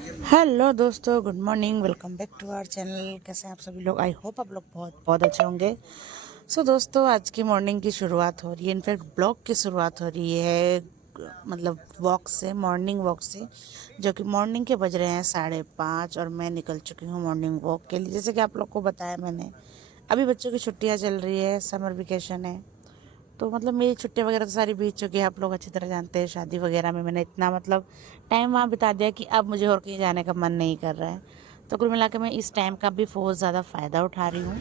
Hello दोस्तों, good morning. Welcome back to our channel. कैसे हैं आप सभी लोग? आई होप आप लोग बहुत बहुत अच्छे होंगे। दोस्तों, आज की मॉर्निंग की शुरुआत हो रही है, इनफैक्ट ब्लॉग की शुरुआत हो रही है मतलब वॉक से, मॉर्निंग वॉक से, जो कि मॉर्निंग के बज रहे हैं 5:30 और मैं निकल चुकी हूँ मॉर्निंग वॉक के लिए। जैसे कि आप लोग को बताया मैंने, अभी बच्चों की छुट्टियाँ चल रही है, समर वेकेशन है। तो मतलब मेरी छुट्टियाँ वगैरह तो सारी बीत चुकी है, आप लोग अच्छी तरह जानते हैं। शादी वगैरह में मैंने इतना मतलब टाइम वहाँ बिता दिया कि अब मुझे और कहीं जाने का मन नहीं कर रहा है। तो कुल मिला के मैं इस टाइम का भी बहुत ज़्यादा फ़ायदा उठा रही हूँ।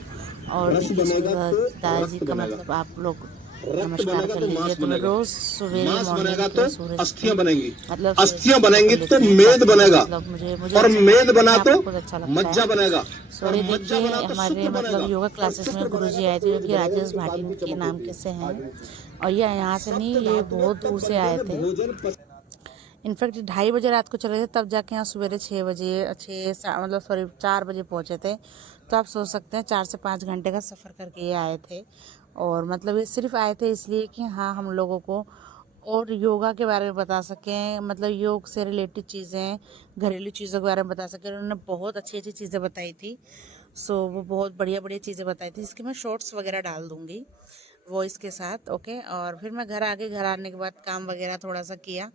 और रस देखिए, बनेगा सुबह तो दादाजी रक्त का बनेगा। मतलब आप लोग रक्त नमस्कार बनेगा कर तो लीजिए। मांस तो मैं बनेगा। रोज़ सवेरे मांस मॉर्निंग बनेगा के तो सूरज अस्थियां पे बनेंगी। मतलब सूरज की अस्थियां फोटो कर बनेंगी तो लेती हूँ, मेद ताकि बनेगा। मतलब मुझे और अच्छा मेद अपने बना आप तो को खुद अच्छा लगता है। मज्जा बनेगा। सो और ये मज्जा देखिए, बना तो हमारे शुक्र मतलब बनेगा। योगा और क्लासेस में शुक्र गुरुजी बनेगा तो आए थे, जो पेट कि भरेगा राजेश नहीं तो भाटी दाल की के चमक नाम होगी। के से हैं। और ये यहाँ से नहीं, सप्त ये धातुओं बहुत दूर तब से बनते आए थे थे। भोजन इनफैक्ट 2:30 बजे रात को चले थे, तब जाके यहाँ सवेरे 6 बजे, मतलब सॉरी 4 बजे पहुँचे थे। तो आप सोच सकते हैं 4 से 5 घंटे का सफ़र करके ये आए थे। और मतलब ये सिर्फ आए थे इसलिए कि हाँ, हम लोगों को और योगा के बारे में बता सकें, मतलब योग से रिलेटेड चीज़ें, घरेलू चीज़ों के बारे में बता सकें। उन्होंने बहुत अच्छी अच्छी चीज़ें बताई थी। वो बहुत बढ़िया बढ़िया चीज़ें बताई थी, जिसके मैं शॉर्ट्स वगैरह डाल दूँगी वॉइस के साथ। ओके। और फिर मैं घर आ गई, घर आने के बाद काम वगैरह थोड़ा सा किया।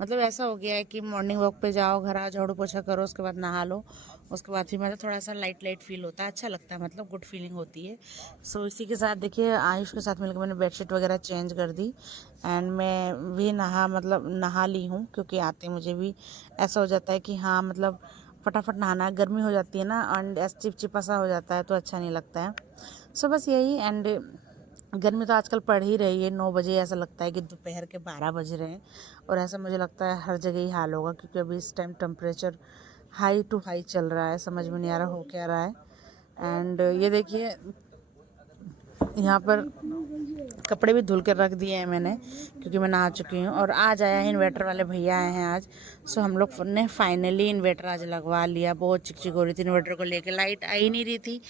मतलब ऐसा हो गया है कि मॉर्निंग वॉक पे जाओ, घर आ, झाड़ू पोछा करो, उसके बाद नहा लो, उसके बाद फिर मतलब थोड़ा सा लाइट लाइट फील होता है, अच्छा लगता है, मतलब गुड फीलिंग होती है। इसी के साथ देखिए, आयुष के साथ मिलकर मैंने बेडशीट वगैरह चेंज कर दी। एंड मैं भी नहा ली हूँ, क्योंकि आते मुझे भी ऐसा हो जाता है कि हाँ, मतलब फटाफट नहाना, गर्मी हो जाती है ना, एंड ऐसा चिपचिपा सा हो जाता है तो अच्छा नहीं लगता है। बस यही। एंड गर्मी तो आजकल पड़ ही रही है। 9 बजे ऐसा लगता है कि दोपहर के 12 बज रहे हैं। और ऐसा मुझे लगता है हर जगह ही हाल होगा, क्योंकि अभी इस time temperature high to high चल रहा है, समझ में नहीं आ रहा हो क्या रहा है। एंड ये देखिए, यहाँ पर कपड़े भी धुल कर रख दिए हैं मैंने, क्योंकि मैं नहा चुकी हूँ। और आज आया है इन्वर्टर वाले भैया आए हैं आज। हम लोग ने फाइनली इन्वर्टर आज लगवा लिया। बहुत चिकचिक हो रही थी इन्वर्टर को लेके, लाइट आ ही नहीं रही थी।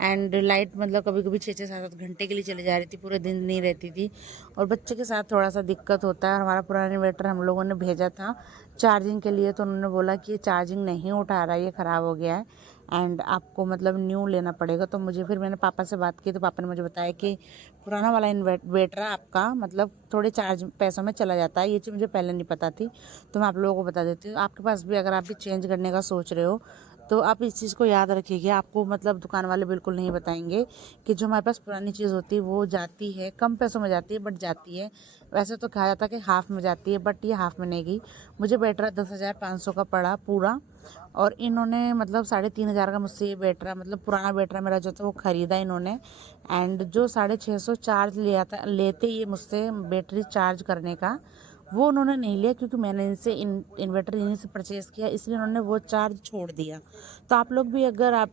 एंड लाइट मतलब कभी कभी 6-6 7-8 घंटे के लिए चली जा रही थी, पूरे दिन नहीं रहती थी। और बच्चे के साथ थोड़ा सा दिक्कत होता है। हमारा पुराना इन्वर्टर हम लोगों ने भेजा था चार्जिंग के लिए, तो उन्होंने बोला कि ये चार्जिंग नहीं उठा रहा है, ये ख़राब हो गया है एंड आपको मतलब न्यू लेना पड़ेगा। तो फिर मैंने पापा से बात की, तो पापा ने मुझे बताया कि पुराना वाला इन्वर्टर आपका मतलब थोड़े चार्ज पैसों में चला जाता है। ये चीज़ मुझे पहले नहीं पता थी, तो मैं आप लोगों को बता देती हूँ। आपके पास भी अगर आप भी चेंज करने का सोच रहे हो, तो आप इस चीज़ को याद रखिएगा। आपको मतलब दुकान वाले बिल्कुल नहीं बताएंगे कि जो हमारे पास पुरानी चीज़ होती है वो जाती है, कम पैसों में जाती है, बट जाती है। वैसे तो कहा जाता है कि हाफ़ में जाती है, बट ये हाफ़ में नहीं गई। मुझे बैटरा 10,500 का पड़ा पूरा। और इन्होंने मतलब 3,500 का मुझसे ये बैटरा, मतलब पुराना बैटरा मेरा जो था वो ख़रीदा इन्होंने। एंड जो 650 चार्ज लिया था, लेते ये मुझसे बैटरी चार्ज करने का, वो उन्होंने नहीं लिया, क्योंकि मैंने इनसे इन्वर्टर इन्हीं से परचेज़ किया, इसलिए उन्होंने वो चार्ज छोड़ दिया। तो आप लोग भी अगर आप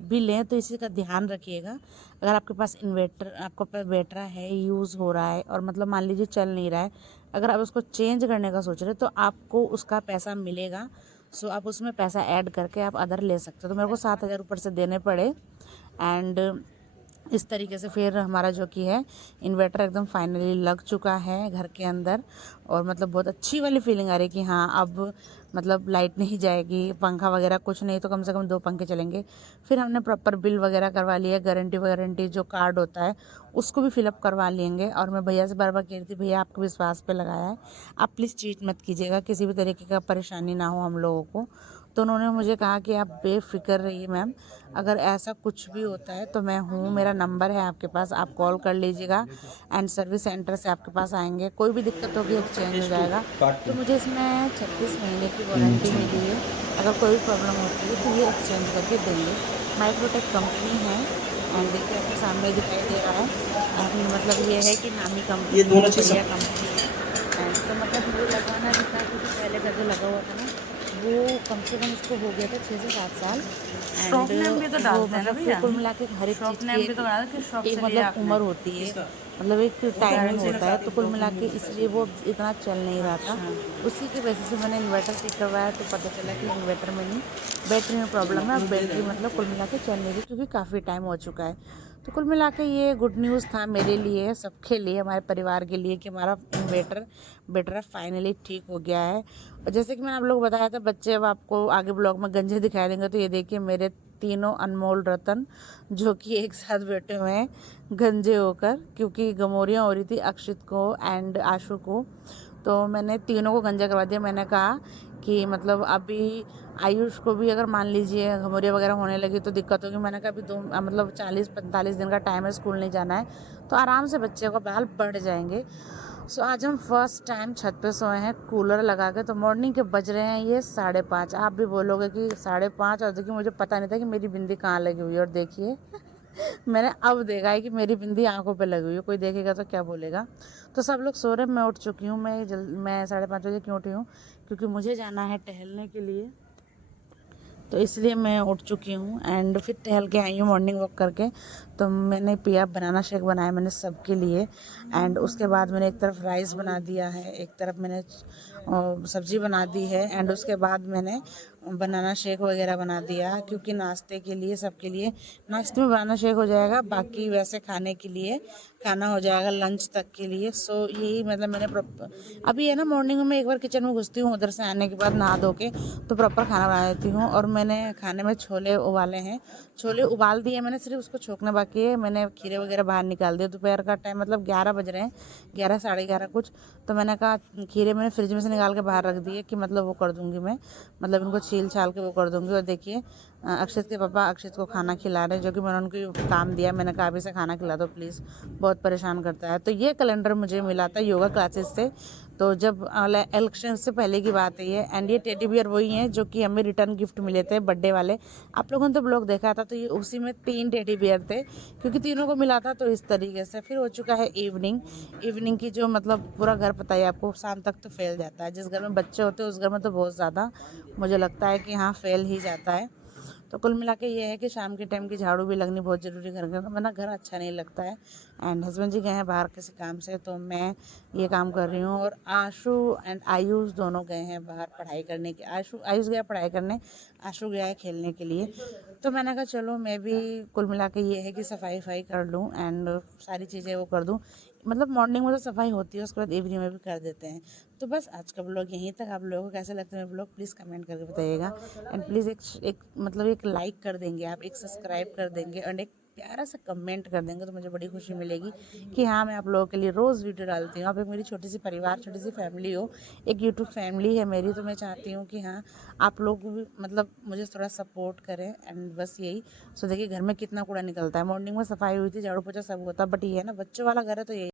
भी लें तो इसी का ध्यान रखिएगा। अगर आपके पास आपके पास बैटरा है, यूज़ हो रहा है, और मतलब मान लीजिए चल नहीं रहा है, अगर आप उसको चेंज करने का सोच रहे हैं, तो आपको उसका पैसा मिलेगा। आप उसमें पैसा ऐड करके आप अदर ले सकते हो। तो मेरे को 7,000 ऊपर से देने पड़े। एंड इस तरीके से फिर हमारा जो कि है इन्वर्टर एकदम फाइनली लग चुका है घर के अंदर। और मतलब बहुत अच्छी वाली फीलिंग आ रही है कि हाँ, अब मतलब लाइट नहीं जाएगी, पंखा वगैरह कुछ नहीं तो कम से कम 2 पंखे चलेंगे। फिर हमने प्रॉपर बिल वगैरह करवा लिया, गारंटी जो कार्ड होता है उसको भी फिलअप करवा लेंगे। और मैं भैया से बार बार कह रही थी, भैया आपके विश्वास पे लगाया है, आप प्लीज़ चीट मत कीजिएगा, किसी भी तरीके का परेशानी ना हो हम लोगों को। तो उन्होंने मुझे कहा कि आप बेफ़िक्र रहिए मैम, अगर ऐसा कुछ भी होता है तो मैं हूँ, मेरा नंबर है आपके पास, आप कॉल कर लीजिएगा। एंड सर्विस सेंटर से आपके पास आएंगे, कोई भी दिक्कत होगी एक्सचेंज हो जाएगा। तो मुझे इसमें 36 महीने की वारंटी मिली है। अगर कोई भी प्रॉब्लम होती है तो ये एक्सचेंज करके देंगे। माइक्रोटेक कंपनी है। एंड देखिए, आपके सामने दिखाई दे रहा है। मतलब ये है कि नामी ये कंपनी दोनों है, चीज बढ़िया कंपनी है। एंड तो मतलब मुझे लगवाना भी था, क्योंकि पहले का जो लगा हुआ था ना, वो कम से कम उसको हो गया था 6 से 7 साल। शॉप एंड नेम भी तो वो डालते हैं ना मतलब फिर भैया। कुल मिला के हर एक शॉप चीज़ की नेम भी तो बना दो कि शॉप एक से लिया मतलब आपने। उम्र होती है, मतलब एक टाइमिंग गारंटी। होता है। तो कुल मिला के इसलिए वो इतना चल नहीं रहा था। अच्छा। उसी की वजह से मैंने इन्वर्टर ठीक करवाया, तो पता चला कि इन्वर्टर में नहीं, बैटरी में प्रॉब्लम है। अब बैटरी मतलब कुल मिला के चल नहीं रही, क्योंकि काफ़ी टाइम हो चुका है। तो कुल मिला के ये गुड न्यूज़ था मेरे लिए, सबके लिए, हमारे परिवार के लिए कि हमारा इन्वर्टर बेटर फाइनली ठीक हो गया है। और जैसे कि मैंने आप लोग बताया था, बच्चे अब आपको आगे ब्लॉग में गंजे दिखाई देंगे, तो ये देखिए मेरे तीनों अनमोल रतन जो कि एक साथ बैठे हुए हैं गंजे होकर, क्योंकि गमोरियाँ हो रही थी अक्षित को एंड आशु को। तो मैंने तीनों को गंजा करवा दिया। मैंने कहा कि मतलब अभी आयुष को भी अगर मान लीजिए घमौरिया वगैरह होने लगी तो दिक्कत होगी। मैंने कहा अभी मतलब 40-45 दिन का टाइम है, स्कूल नहीं जाना है, तो आराम से बच्चे को बाल बढ़ जाएंगे। सो आज हम फर्स्ट टाइम छत पे सोए हैं कूलर लगा के। तो मॉर्निंग के बज रहे हैं ये 5:30। आप भी बोलोगे कि 5:30, और देखिए मुझे पता नहीं था कि मेरी बिंदी कहाँ लगी हुई है। और देखिए मैंने अब देखा है कि मेरी बिंदी आंखों पे लगी हुई है। कोई देखेगा तो क्या बोलेगा। तो सब लोग सो रहे, मैं उठ चुकी हूँ। मैं 5:30 बजे क्यों उठी हूँ? क्योंकि मुझे जाना है टहलने के लिए, तो इसलिए मैं उठ चुकी हूँ एंड फिर टहल के आई हूँ मॉर्निंग वॉक करके। तो मैंने पिया, बनाना शेक बनाया मैंने सबके लिए। एंड उसके बाद मैंने एक तरफ राइस बना दिया है, एक तरफ मैंने सब्जी बना दी है, एंड उसके बाद मैंने बनाना शेक वगैरह बना दिया, क्योंकि नाश्ते के लिए सबके लिए नाश्ते में बनाना शेक हो जाएगा, बाकी वैसे खाने के लिए खाना हो जाएगा लंच तक के लिए। सो यही मतलब मैंने अभी है ना, मॉर्निंग में एक बार किचन में घुसती हूँ, उधर से आने के बाद नहा धो के तो प्रॉपर खाना बना लेती हूँ। और मैंने खाने में छोले उबाले हैं, छोले उबाल दिए मैंने, सिर्फ उसको छोकना बाकी है। मैंने खीरे वगैरह बाहर निकाल दिए। दोपहर का टाइम मतलब 11 बज रहे हैं, 11 11:30 कुछ। तो मैंने कहा खीरे मैंने फ्रिज में से निकाल के बाहर रख दिए कि मतलब वो कर दूँगी मैं, मतलब इनको छील छाल के वो कर दूँगी। और देखिए अक्षित के पापा अक्षित को खाना खिला रहे हैं, जो कि मैंने उनको काम दिया। मैंने कहा अभी से खाना खिला दो प्लीज़, बहुत परेशान करता है। तो ये कैलेंडर मुझे मिला था योगा क्लासेस से, तो जब इलेक्शन से पहले की बात है ये। एंड ये टेडी बियर वही हैं जो कि हमें रिटर्न गिफ्ट मिले थे बर्थडे वाले। आप लोगों ने तो ब्लॉग देखा था, तो ये उसी में 3 टेडी बियर थे, क्योंकि तीनों को मिला था। तो इस तरीके से फिर हो चुका है इवनिंग की, जो मतलब पूरा घर पता है आपको शाम तक तो फैल जाता है। जिस घर में बच्चे होते हैं उस घर में तो बहुत ज़्यादा मुझे लगता है कि हाँ फैल ही जाता है। तो कुल मिला के ये है कि शाम के टाइम की झाड़ू भी लगनी बहुत ज़रूरी घर का, वरना घर अच्छा नहीं लगता है। एंड हस्बैंड जी गए हैं बाहर किसी काम से, तो मैं ये काम कर रही हूँ। और आशु एंड आयुष दोनों गए हैं बाहर पढ़ाई करने के। आयुष गया पढ़ाई करने, आशु गया है खेलने के लिए। तो मैंने कहा चलो मैं भी, कुल मिला के ये है कि सफाई वफाई कर लूँ एंड सारी चीज़ें वो कर दूँ। मतलब मॉर्निंग में तो सफाई होती है, उसके बाद इवनिंग में भी कर देते हैं। तो बस आज का ब्लॉग यहीं तक। आप लोगों को कैसे लगता है मेरे ब्लॉग, प्लीज़ कमेंट करके बताइएगा। एंड प्लीज़ एक मतलब एक लाइक कर देंगे आप, एक सब्सक्राइब कर देंगे, और एक प्यारा सा कमेंट कर देंगे, तो मुझे बड़ी खुशी मिलेगी कि हाँ मैं आप लोगों के लिए रोज़ वीडियो डालती हूँ। आप एक मेरी छोटी सी परिवार, छोटी सी फैमिली हो, एक यूट्यूब फैमिली है मेरी। तो मैं चाहती हूँ कि हाँ आप लोग भी मतलब मुझे थोड़ा सपोर्ट करें। एंड बस यही। सो देखिए घर में कितना कूड़ा निकलता है। मॉर्निंग में सफाई हुई थी, झाड़ू पोछा सब होता, बट ये है ना बच्चों वाला घर है, तो यही